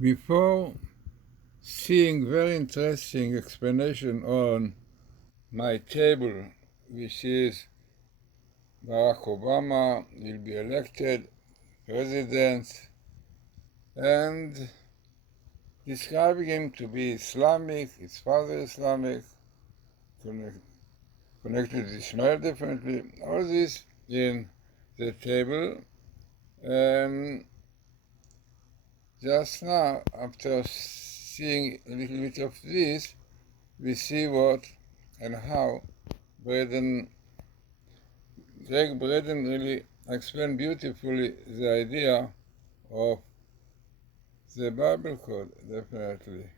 Before seeing very interesting explanation on my table, which is Barack Obama will be elected president, and describing him to be Islamic, his father Islamic, connected with Ishmael definitely, all this in the table. And just now, after seeing a little bit of this, we see what and how Gregg Braden really explained beautifully the idea of the Bible code, definitely.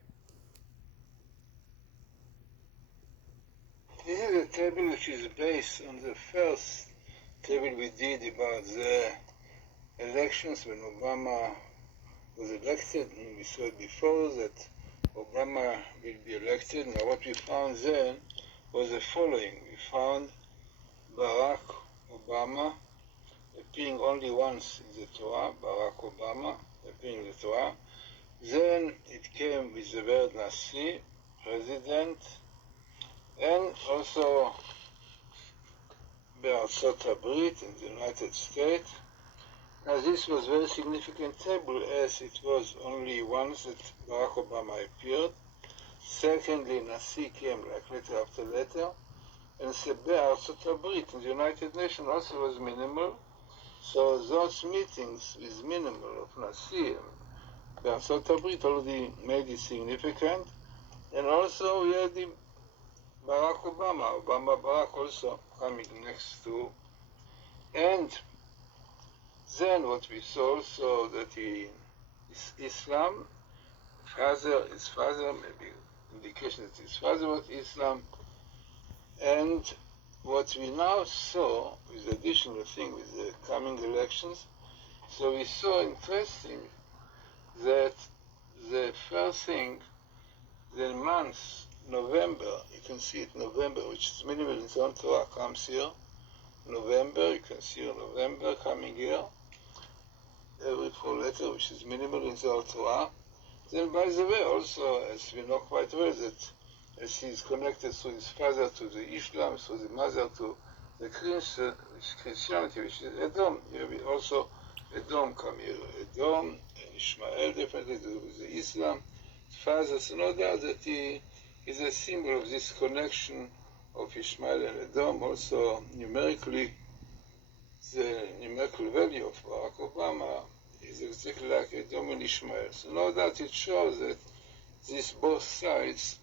This is a table which is based on the first table we did about the elections when Obama was elected, and we saw before that Obama will be elected. Now what we found then was the following. We found Barack Obama appearing only once in the Torah, Barack Obama appearing in the Torah. Then it came with the word Nasi, president, and also בארצות הברית in the United States. Now this was a very significant table as it was only once that Barack Obama appeared. Secondly, Nasi came like letter after letter. And בארצות הברית in the United Nations also was minimal. So those meetings with minimal of Nasi בארצות הברית already made it significant. And also we had the Barack Obama, Barack also coming next to. And then what we saw also that Islam, his father, maybe indication that his father was Islam. And what we now saw with the additional thing with the coming elections, so we saw interesting that the first thing, the month November, you can see it November, which is minimal in Zon Torah, comes here. November, you can see November coming here. Every 4 letter, which is minimal in the Torah. Then, by the way, also, as we know quite well, that as he is connected through his father to the Islam, through the mother to the Christianity, which is Edom. Here we also Edom come here. Edom and Ishmael definitely with the Islam. His father, so no doubt that he is a symbol of this connection of Ishmael and Edom. Also, numerically, the numerical value of Barack Obama is exactly like Edom and Ishmael. So no doubt it shows that these both sides,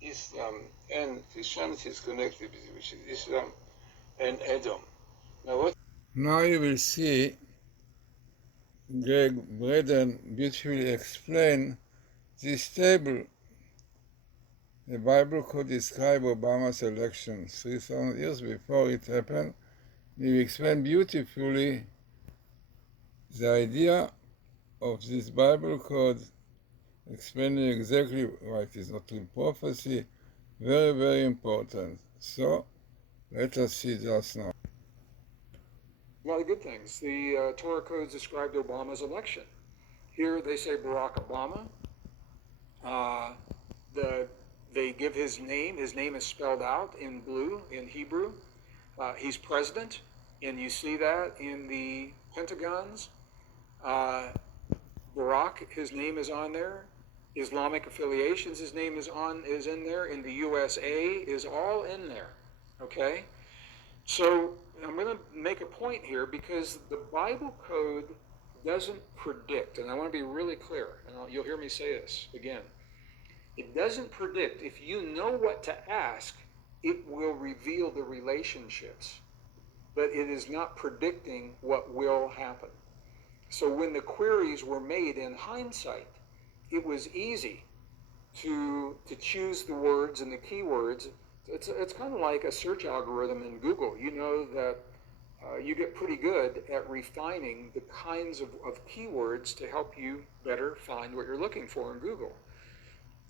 Islam and Christianity, is connected, which is Islam and Edom. Now you will see Gregg Braden beautifully explain this table. The Bible could describe Obama's election 3,000 years before it happened. He explained beautifully the idea of this Bible code, explaining exactly why it is not in prophecy. Very, very important. So, let us see just now. A lot of good things. The Torah codes described Obama's election. Here they say Barack Obama. They give his name. His name is spelled out in blue in Hebrew. He's president, and you see that in the pentagons. Barack, his name is on there. Islamic affiliations, his name is in there. In the USA is all in there. Okay? So I'm going to make a point here because the Bible code doesn't predict, and I want to be really clear, and you'll hear me say this again. It doesn't predict. If you know what to ask, it will reveal the relationships, but it is not predicting what will happen. So when the queries were made in hindsight, it was easy to choose the words and the keywords. It's kind of like a search algorithm in Google. You know that you get pretty good at refining the kinds of keywords to help you better find what you're looking for in Google.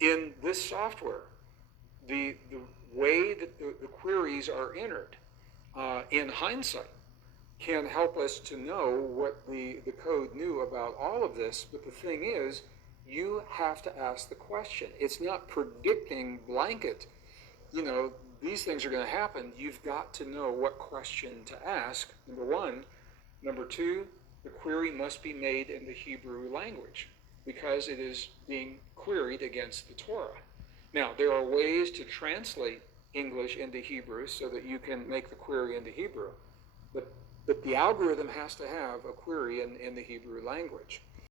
In this software, the way that the queries are entered in hindsight can help us to know what the code knew about all of this. But the thing is, You have to ask the question. It's not predicting blanket, these things are going to happen. You've got to know what question to ask, number one. Number two, the query must be made in the Hebrew language because it is being queried against the Torah. Now, there are ways to translate English into Hebrew so that you can make the query into Hebrew, but the algorithm has to have a query in the Hebrew language.